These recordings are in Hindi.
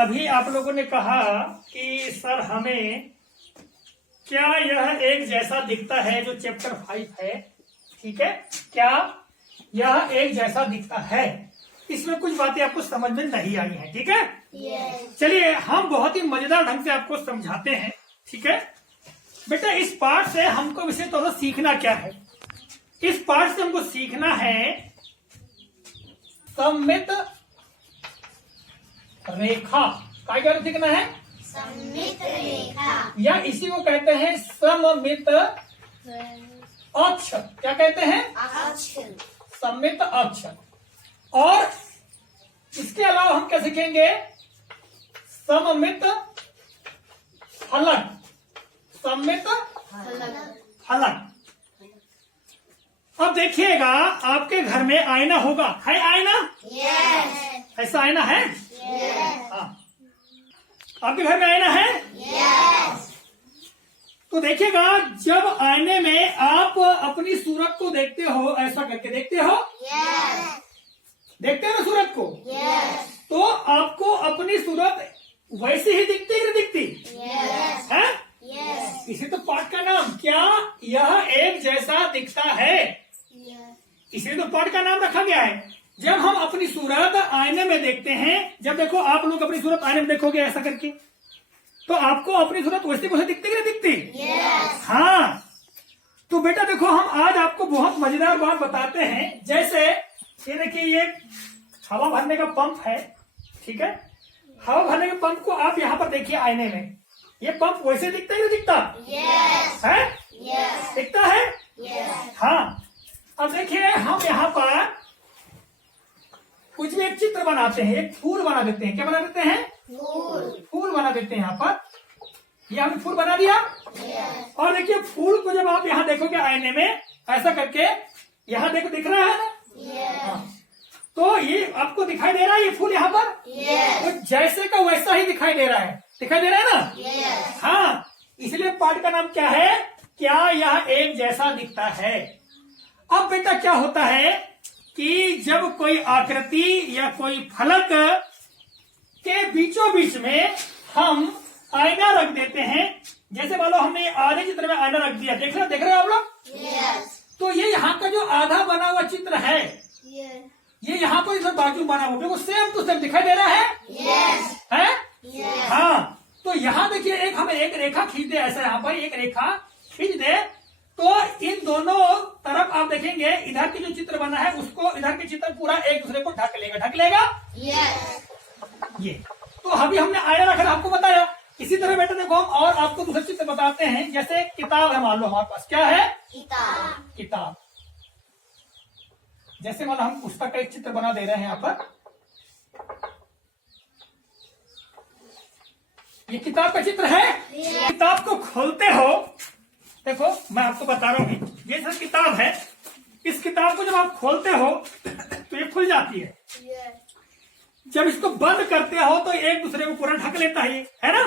अभी आप लोगों ने कहा कि सर हमें क्या यह एक जैसा दिखता है, जो चैप्टर 5 है, ठीक है, क्या यह एक जैसा दिखता है। इसमें कुछ बातें आपको समझ में नहीं आई हैं, ठीक है। चलिए हम बहुत ही मजेदार ढंग से आपको समझाते हैं, ठीक है बेटा। इस पाठ से हमको विषय तो सीखना क्या है। इस पाठ से हमको सीखना है सममित रेखा। क्या सीखना है? सममित रेखा, या इसी को कहते हैं सममित अक्ष। क्या कहते हैं? अक्ष। सममित अक्ष। और इसके अलावा हम क्या सीखेंगे? सममित फलक। सममित फलक। अब देखिएगा आपके घर में आईना होगा, है आईना? यस। ऐसा आईना है? यस। हाँ, आपके घर में आईना है? यस। तो देखिएगा जब आईने में आप अपनी सूरत को देखते हो, ऐसा करके देखते हो, यस। देखते हो ना सूरत को, यस। तो आपको अपनी सूरत वैसी ही दिखती है, नहीं दिखती यस। है? यस। इसी तो पाठ का नाम, क्या यह एक जैसा दिखता है, इसलिए तो पाठ का नाम रखा गया है। जब हम अपनी सूरत आईने में देखते हैं, जब देखो आप लोग अपनी सूरत आईने में देखोगे ऐसा करके, तो आपको अपनी सूरत वैसे वैसे दिखती है, नहीं दिखती? यस। हाँ, तो बेटा देखो हम आज आपको बहुत मजेदार बात बताते हैं। जैसे ये देखिए, ये हवा भरने का पंप है, ठीक है। हवा भरने के पंप को आप यहाँ पर देखिए आईने में, ये पंप वैसे दिखता है, नहीं दिखता? यस। है? यस। दिखता है? यस। हाँ। अब देखिए हम यहाँ पर कुछ भी एक चित्र बनाते हैं, एक फूल बना देते हैं। क्या बना देते हैं? फूल। फूल बना देते हैं यहाँ पर। ये हमने फूल बना दिया। यस। और देखिए फूल को जब आप यहाँ देखोगे आईने में ऐसा करके, यहाँ देखो दिख रहा है ना? यस। तो ये आपको दिखाई दे रहा है, ये फूल यहाँ पर? यस। तो जैसे का वैसा ही दिखाई दे रहा है, दिखाई दे रहा है ना? यस। हाँ, इसलिए पाठ का नाम क्या है? क्या यह एक जैसा दिखता है। अब बेटा क्या होता है कि जब कोई आकृति या कोई फलक के बीचों बीच में हम आईना रख देते हैं, जैसे मान लो हमने आधे चित्र में आईना रख दिया, देख रहे हो आप लोग? यस। तो ये यहाँ का जो आधा बना हुआ चित्र है, यस। ये यहाँ पर इधर बाजू बना हुआ, बिल्कुल सेम टू सेम दिखाई दे रहा है? यस। है? यस। हाँ, तो यहाँ देखिए एक हमें एक रेखा खींच दे, ऐसा यहाँ पर एक रेखा खींच दे, तो इन दोनों तरफ आप देखेंगे इधर की जो चित्र बना है उसको, इधर के चित्र पूरा एक दूसरे को ढक लेगा। यस। ये तो अभी हमने आईना रखा, आपको बताया। इसी तरह बेटा देखो हम और आपको दूसरे चित्र बताते हैं। जैसे किताब है, मान लो हमारे पास क्या है? किताब। जैसे मान लो हम पुस्तक का एक चित्र बना दे रहे हैं यहाँ पर, ये किताब का चित्र है। किताब को खोलते हो, देखो मैं आपको बता रहा हूँ, ये सब किताब है। इस किताब को जब आप खोलते हो तो ये खुल जाती है। जब इसको बंद करते हो तो एक दूसरे को पूरा ढक लेता है ना?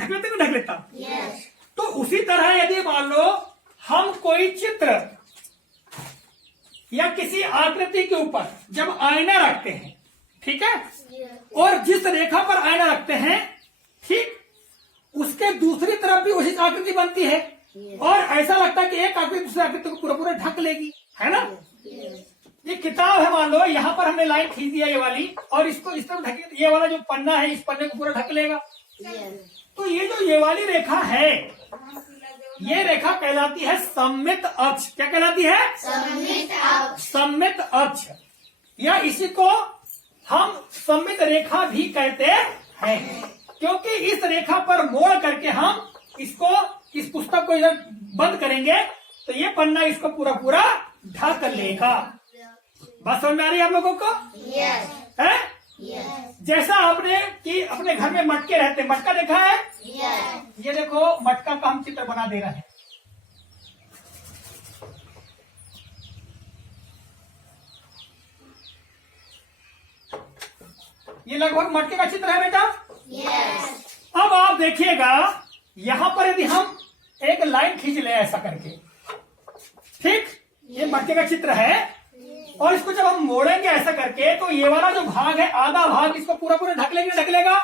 ढक लेते ना, ढक लेता। तो उसी तरह यदि मान लो हम कोई चित्र या किसी आकृति के ऊपर जब आईना रखते हैं, ठीक है, और जिस रेखा पर आईना रखते हैं, ठीक, उसके दूसरी तरफ भी उसी आकृति बनती है, और ऐसा लगता है कि एक आकृति दूसरी आकृति को पूरा पूरा ढक लेगी, है ना? ये किताब है, मान लो यहाँ पर हमने लाइन खींच दिया ये वाली, और इसको इस तरफ ढक, ये वाला जो पन्ना है इस पन्ने को पूरा ढक लेगा। तो ये जो ये वाली रेखा है, ये रेखा कहलाती है सममित अक्ष। क्या कहलाती है? सममित अक्ष। सममित अक्ष, या इसी को हम सममित रेखा भी कहते हैं, क्योंकि इस रेखा पर मोड़ करके हम इसको, इस पुस्तक को इधर बंद करेंगे तो ये पन्ना इसको पूरा पूरा ढक लेगा। बात समझ में आ रही है आप लोगों को? यस। है? यस। जैसा आपने कि अपने घर में मटके रहते, मटका देखा है? यस। ये देखो मटका का हम चित्र बना दे रहे हैं। ये लगभग मटके का चित्र है बेटा। यस। अब आप देखिएगा यहां पर यदि हम एक लाइन खींच ले ऐसा करके, ठीक, ये मटके का चित्र है, और इसको जब हम मोड़ेंगे ऐसा करके तो ये वाला जो भाग है आधा भाग इसको पूरा पूरा ढक लेंगे, ढक लेगा,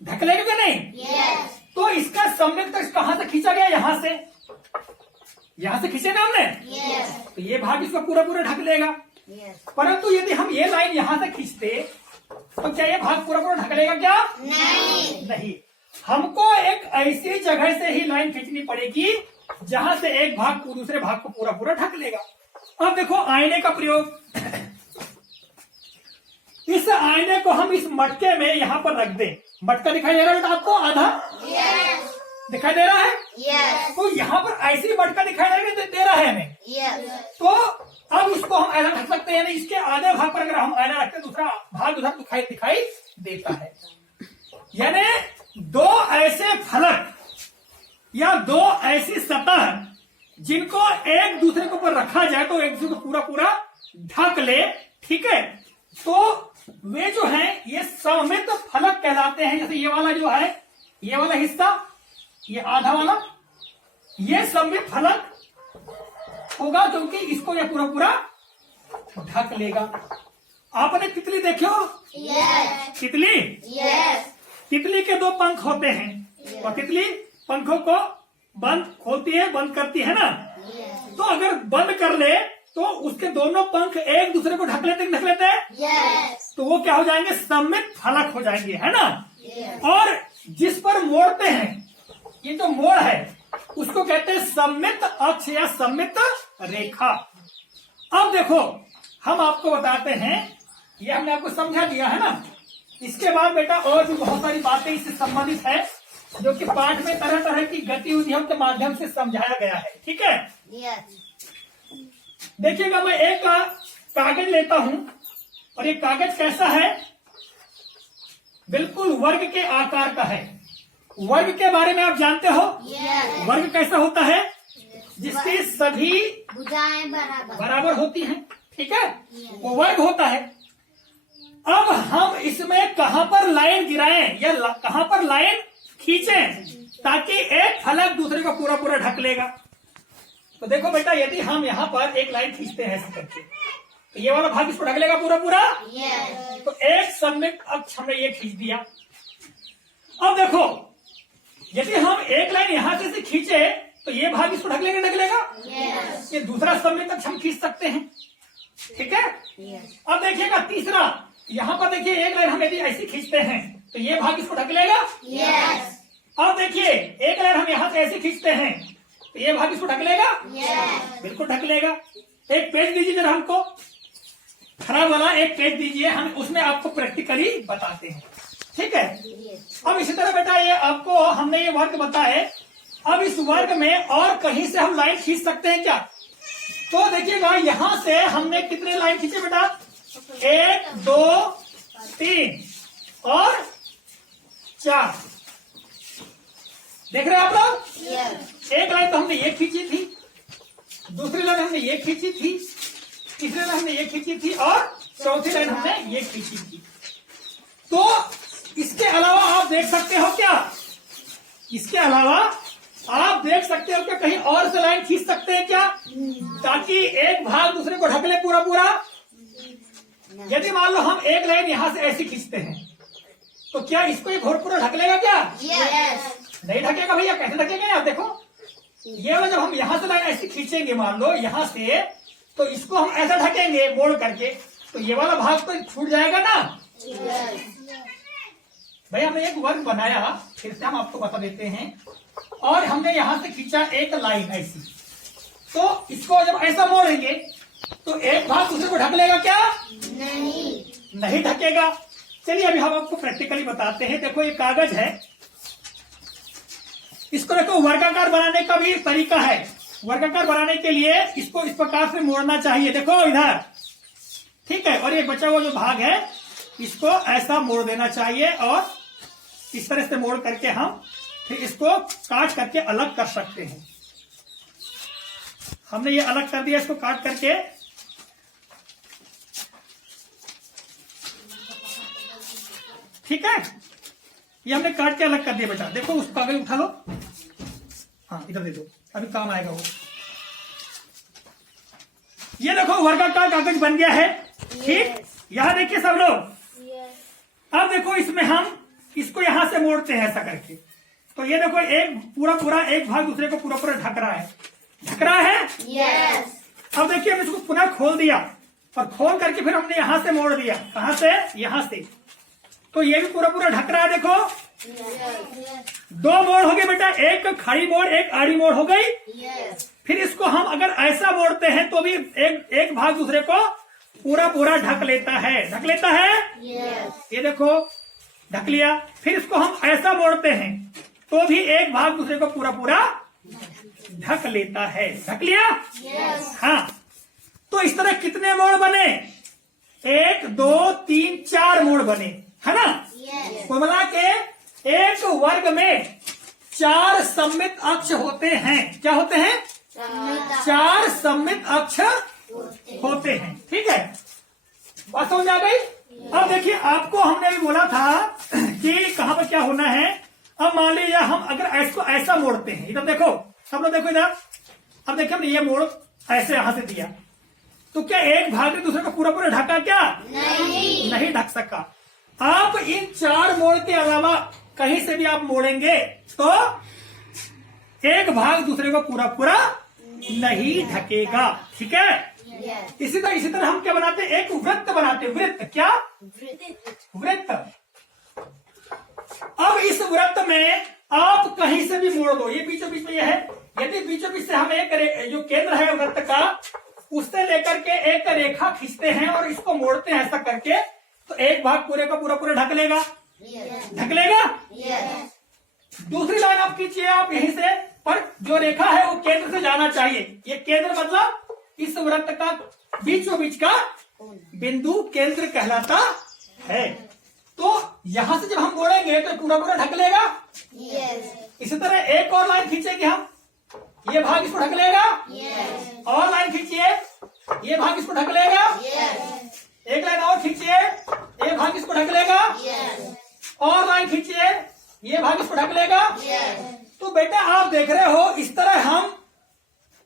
ढक लेगा क्या नहीं? तो इसका सम्यक तक कहां से खींचा गया? यहां से, यहां से खींचे ना हमने, तो ये भाग इसको पूरा पूरा ढक लेगा। परंतु यदि हम ये लाइन यहां से खींचते तो क्या ये भाग पूरा पूरा ढक लेगा क्या? नहीं। हमको एक ऐसी जगह से ही लाइन खींचनी पड़ेगी जहां से एक भाग दूसरे भाग को पूरा पूरा ढक लेगा। अब देखो आईने का प्रयोग। इस आईने को हम इस मटके में यहां पर रख दें। मटका दिखाई दे रहा है आपको? आधा दिखाई दे रहा है। तो यहाँ पर ऐसी मटका दिखाई दे रहा है हमें। तो अब इसको हम ऐसा ढक सकते हैं, इसके आधे भाग पर अगर हम आईना रखते हैं दूसरा भाग उधर दिखाई देता है। यानी दो ऐसे फलक या दो ऐसी सतह जिनको एक दूसरे के ऊपर रखा जाए तो एक दूसरे को पूरा पूरा ढक ले, ठीक है, तो वे जो है ये सममित फलक कहलाते हैं। जैसे ये वाला जो है, ये वाला हिस्सा, ये आधा वाला, ये सममित फलक होगा क्योंकि इसको ये पूरा पूरा ढक लेगा। आपने तितली देखो? तितली, तितली के दो पंख होते हैं और तितली पंखों को बंद खोलती है, बंद करती है ना। तो अगर बंद कर ले तो उसके दोनों पंख एक दूसरे को ढक लेते हैं, तो वो क्या हो जाएंगे? सममित फलक हो जाएंगे, है ना। और जिस पर मोड़ते हैं, ये जो मोड़ है उसको कहते हैं सममित अक्ष या सममित रेखा। अब देखो हम आपको बताते हैं, ये हमने आपको समझा दिया है ना। इसके बाद बेटा और भी बहुत सारी बातें इससे संबंधित है जो कि पाठ में तरह तरह की गतिविधियों के माध्यम से समझाया गया है, ठीक है। देखिएगा, मैं एक कागज लेता हूं और ये कागज कैसा है? बिल्कुल वर्ग के आकार का है। वर्ग के बारे में आप जानते हो? वर्ग कैसा होता है? जिसकी सभी भुजाएं बराबर होती हैं, ठीक है, वो वर्ग होता है। अब हम इसमें कहां पर लाइन गिराएं या कहां पर लाइन खींचें ताकि एक फलक दूसरे को पूरा पूरा ढक लेगा? तो देखो बेटा, यदि हम यहाँ पर एक लाइन खींचते हैं ऐसे करके, तो ये वाला भाग इसको ढक लेगा पूरा पूरा। तो एक सममित अक्ष हमने ये खींच दिया। अब देखो, यदि हम एक लाइन यहां से खींचे तो ये भाग इसको ढक लेगा, ढक लेगा। ये दूसरा सममित अक्ष हम खींच सकते हैं, ठीक है। अब देखिएगा तीसरा, यहाँ पर देखिए एक लाइन हम यदि ऐसे खींचते हैं तो ये भाग इसको ढक लेगा। अब देखिए एक लाइन हम यहाँ से ऐसे खींचते हैं तो ये भाग इसको ढक लेगा। बिल्कुल ढक लेगा। एक पेज दीजिए जरा हमको, खराब वाला एक पेज दीजिए, हम उसमें आपको प्रैक्टिकली बताते हैं, ठीक है। अब इसी तरह बेटा ये आपको हमने ये वर्ग बताए। अब इस वर्ग में और कहीं से हम लाइन खींच सकते हैं क्या? तो देखिएगा, यहां से हमने कितने लाइन खींचे बेटा? 1 2 3 और 4। देख रहे हैं आप लोग? एक लाइन तो हमने ये खींची थी, दूसरी लाइन हमने ये खींची थी, तीसरी लाइन हमने ये खींची थी और चौथी लाइन हमने ये खींची थी। तो इसके अलावा आप देख सकते हो क्या? इसके अलावा आप देख सकते हो क्या कहीं और से लाइन खींच सकते हैं क्या, ताकि एक भाग दूसरे को ढक ले पूरा पूरा? यदि मान लो हम एक लाइन यहां से ऐसी खींचते हैं तो क्या इसको ये पूरा ढक लेगा क्या? नहीं ढकेगा भैया। कैसे ढकेगा? आप देखो, ये वाला जब हम यहाँ से लाइन ऐसी खींचेंगे मान लो यहाँ से, तो इसको हम ऐसा ढकेंगे मोड़ करके, तो ये वाला भाग तो छूट जाएगा ना। भैया हमने एक वर्ग बनाया, फिर से हम आपको बता देते हैं। और हमने यहां से खींचा एक लाइन ऐसी, तो इसको जब ऐसा मोड़ेंगे तो एक भाग दूसरे को ढक लेगा क्या? नहीं ढकेगा। चलिए अभी हम आपको प्रैक्टिकली बताते हैं। देखो ये कागज है, इसको देखो वर्गाकार बनाने का भी तरीका है। वर्गाकार बनाने के लिए इसको इस प्रकार से मोड़ना चाहिए, देखो इधर, ठीक है। और ये बचा हुआ जो भाग है इसको ऐसा मोड़ देना चाहिए और इस तरह से मोड़ करके हम फिर इसको काट करके अलग कर सकते हैं। हमने ये अलग कर दिया, इसको काट करके ठीक है। ये हमने काट के अलग कर दिया बेटा। देखो उस कागज उठा लो, हाँ इधर दे दो, अभी काम आएगा वो। ये देखो वर्गाकार कागज बन गया है। ठीक, यहाँ देखिए सब लोग। अब देखो इसमें हम इसको यहां से मोड़ते हैं ऐसा करके। तो ये देखो एक पूरा एक भाग दूसरे को पूरा ढक रहा है, ढक रहा है। Yes. अब देखिए हम इसको पुनः खोल दिया और खोल करके फिर हमने यहां से मोड़ दिया। कहां से? यहां से। तो ये भी पूरा ढक रहा है। देखो Yes. दो मोड़ हो गए बेटा, एक खड़ी मोड़ एक आड़ी मोड़ हो गई। Yes. फिर इसको हम अगर ऐसा मोड़ते हैं तो भी एक भाग दूसरे को पूरा ढक लेता है, ढक लेता है। Yes. ये देखो ढक लिया। फिर इसको हम ऐसा मोड़ते हैं तो भी एक भाग दूसरे को पूरा ढक लेता है, ढक लिया। Yes. हाँ, तो इस तरह कितने मोड़ बने? 1 2 3 4 मोड़ बने, है ना। Yes. कुल मिला के एक वर्ग में 4 सममित अक्ष होते हैं। क्या होते हैं? 4 सममित अक्ष होते हैं। ठीक है, बात समझ आ गई। अब देखिए आपको हमने भी बोला था कि कहां पर क्या होना है। अब मान लीजिए हम अगर इसको ऐसा मोड़ते हैं, इधर देखो सब लोग देखो इधर। अब देखिए हमने ये मोड़ ऐसे यहां से दिया तो क्या एक भाग ने दूसरे को पूरा ढका? क्या नहीं ढक सका। आप इन 4 मोड़ के अलावा कहीं से भी आप मोड़ेंगे तो एक भाग दूसरे को पूरा नहीं ढकेगा। ठीक है, Yes. इसी तरह हम क्या बनाते हैं? एक वृत्त बनाते हैं। वृत्त क्या? वृत्त। अब इस वृत्त में आप कहीं से भी मोड़ दो। ये बीचों बीच में ये है। यदि बीचों बीच से हम एक जो केंद्र है वृत्त का उससे लेकर के एक रेखा खींचते हैं और इसको मोड़ते हैं ऐसा करके तो एक भाग पूरे का पूरा ढक लेगा, Yes. ढक लेगा। Yes. दूसरी लाइन आप खींचिए आप यहीं से, पर जो रेखा है वो केंद्र से जाना चाहिए। ये केंद्र मतलब इस वृत्त का बीचों बीच का बिंदु केंद्र कहलाता है। तो यहां से जब हम मोड़ेंगे तो पूरा ढक लेगा। Yes. इसी तरह एक और लाइन खींचेंगे हम, ये भाग इसको ढक लेगा। Yes. और लाइन खींचिए, ये भाग इसको ढक लेगा। Yes. एक लाइन और खींचिए, ये भाग इसको ढक लेगा। Yes. और लाइन खींचिए, ये भाग इसको ढक लेगा। Yes. तो बेटा आप देख रहे हो इस तरह हम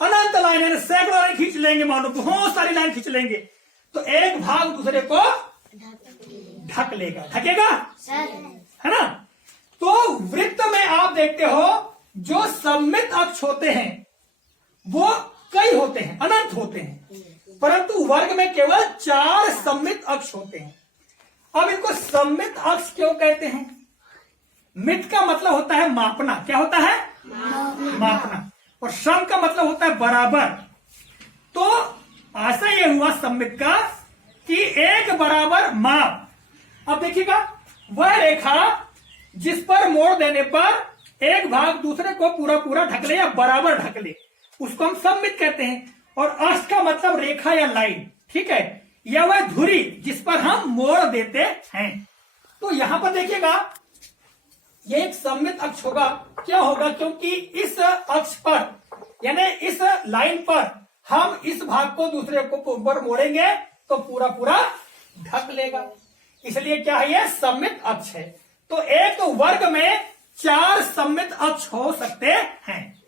अनंत लाइन सैकड़ों लाइन खींच लेंगे, मानो बहुत सारी लाइन खींच लेंगे तो एक भाग दूसरे को ढक लेगा, ढकेगा, Sir. है ना। तो वृत्त में आप देखते हो जो सममित अक्ष होते हैं वो कई होते हैं, अनंत होते हैं, परंतु वर्ग में केवल 4 सममित अक्ष होते हैं। अब इनको सममित अक्ष क्यों कहते हैं? मित का मतलब होता है मापना। क्या होता है? मापना। और सम का मतलब होता है बराबर। तो ऐसा ये हुआ सममित का कि एक बराबर माप। अब देखिएगा वह रेखा जिस पर मोड़ देने पर एक भाग दूसरे को पूरा ढक ले या बराबर ढक ले उसको हम सममित कहते हैं। और अष्ट का मतलब रेखा या लाइन। ठीक है, या वह धुरी जिस पर हम मोड़ देते हैं। तो यहां पर देखिएगा ये एक सममित अक्ष होगा। क्या होगा? क्योंकि इस अक्ष पर यानी इस लाइन पर हम इस भाग को दूसरे को ऊपर मोड़ेंगे तो पूरा ढक लेगा, इसलिए क्या है? ये सममित अक्ष है। तो एक वर्ग में 4 सममित अक्ष हो सकते हैं।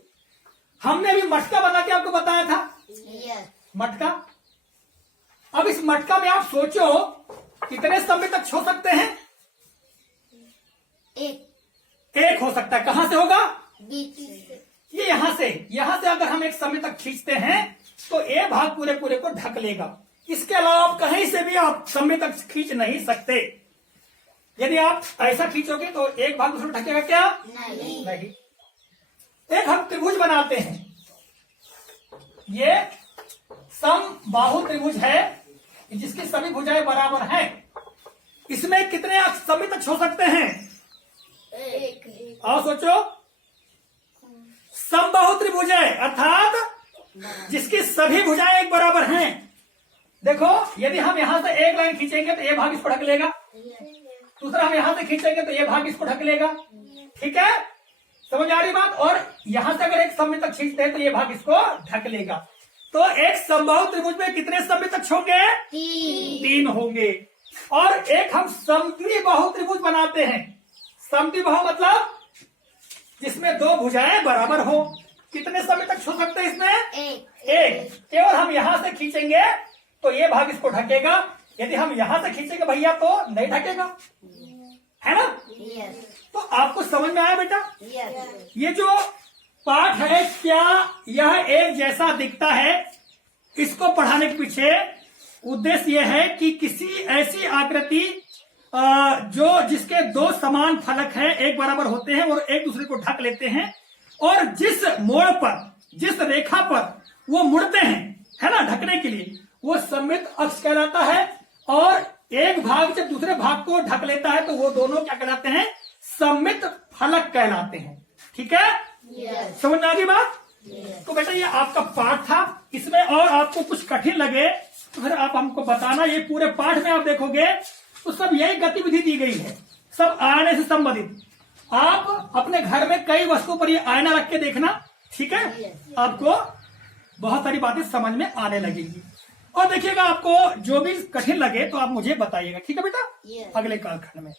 हमने अभी मटका बना के आपको बताया था, Yes. मटका। अब इस मटका में आप सोचो कितने सममित अक्ष हो सकते हैं? एक हो सकता है। कहां से होगा? बीच से. ये यहां से अगर हम एक सममित अक्ष खींचते हैं तो ये भाग पूरे को ढक लेगा। इसके अलावा आप कहीं से भी आप सममित अक्ष खींच नहीं सकते। यदि आप ऐसा खींचोगे तो एक भाग दूसरा ढकेगा क्या? नहीं। एक हम त्रिभुज बनाते हैं। ये समबाहु त्रिभुज है जिसकी सभी भुजाएं बराबर हैं। इसमें कितने सममित अक्ष हो सकते हैं? एक. और सोचो, समबाहु त्रिभुज है अर्थात जिसकी सभी भुजाएं एक बराबर हैं। देखो यदि हम यहां से एक लाइन खींचेंगे तो ये भाग इसको ढक लेगा, दूसरा हम यहां से खींचेंगे तो ये भाग इसको ढक लेगा। ठीक है, समझ आ रही बात। और यहां से अगर एक सममित अक्ष खींचते हैं तो ये भाग इसको ढक लेगा। तो एक समबाहु त्रिभुज में कितने सममित अक्ष होंगे? 3 होंगे। और एक हम समद्विबाहु त्रिभुज बनाते हैं। समद्विबाहु मतलब जिसमें 2 भुजाएं बराबर हो। कितने समय तक छू सकते हैं इसमें? एक एक। केवल हम यहां से खींचेंगे तो ये भाग इसको ढकेगा, यदि हम यहां से खींचेंगे भैया तो नहीं ढकेगा, है ना? यस तो आपको समझ में आया बेटा? यस ये जो पाठ है क्या यह एक जैसा दिखता है? इसको पढ़ाने के पीछे उद्देश्य यह है कि किसी ऐसी आकृति जो जिसके दो समान फलक हैं, एक बराबर होते हैं और एक दूसरे को ढक लेते हैं, और जिस मोड़ पर, जिस रेखा पर वो मुड़ते हैं, है ना, ढकने के लिए, वो सममित अक्ष कहलाता है। और एक भाग जब दूसरे भाग को ढक लेता है तो वो दोनों क्या कहलाते हैं? सममित फलक कहलाते हैं। ठीक है? यस समझ में आ गई बात? तो बेटा ये आपका पाठ था। इसमें और आपको कुछ कठिन लगे तो फिर आप हमको बताना। ये पूरे पाठ में आप देखोगे तो सब यही गतिविधि दी गई है, सब आईने से संबंधित। आप अपने घर में कई वस्तुओं पर ये आईना रख के देखना, ठीक है? आपको बहुत सारी बातें समझ में आने लगेगी। और देखिएगा आपको जो भी कठिन लगे तो आप मुझे बताइएगा, ठीक है बेटा? यस अगले कालखंड में।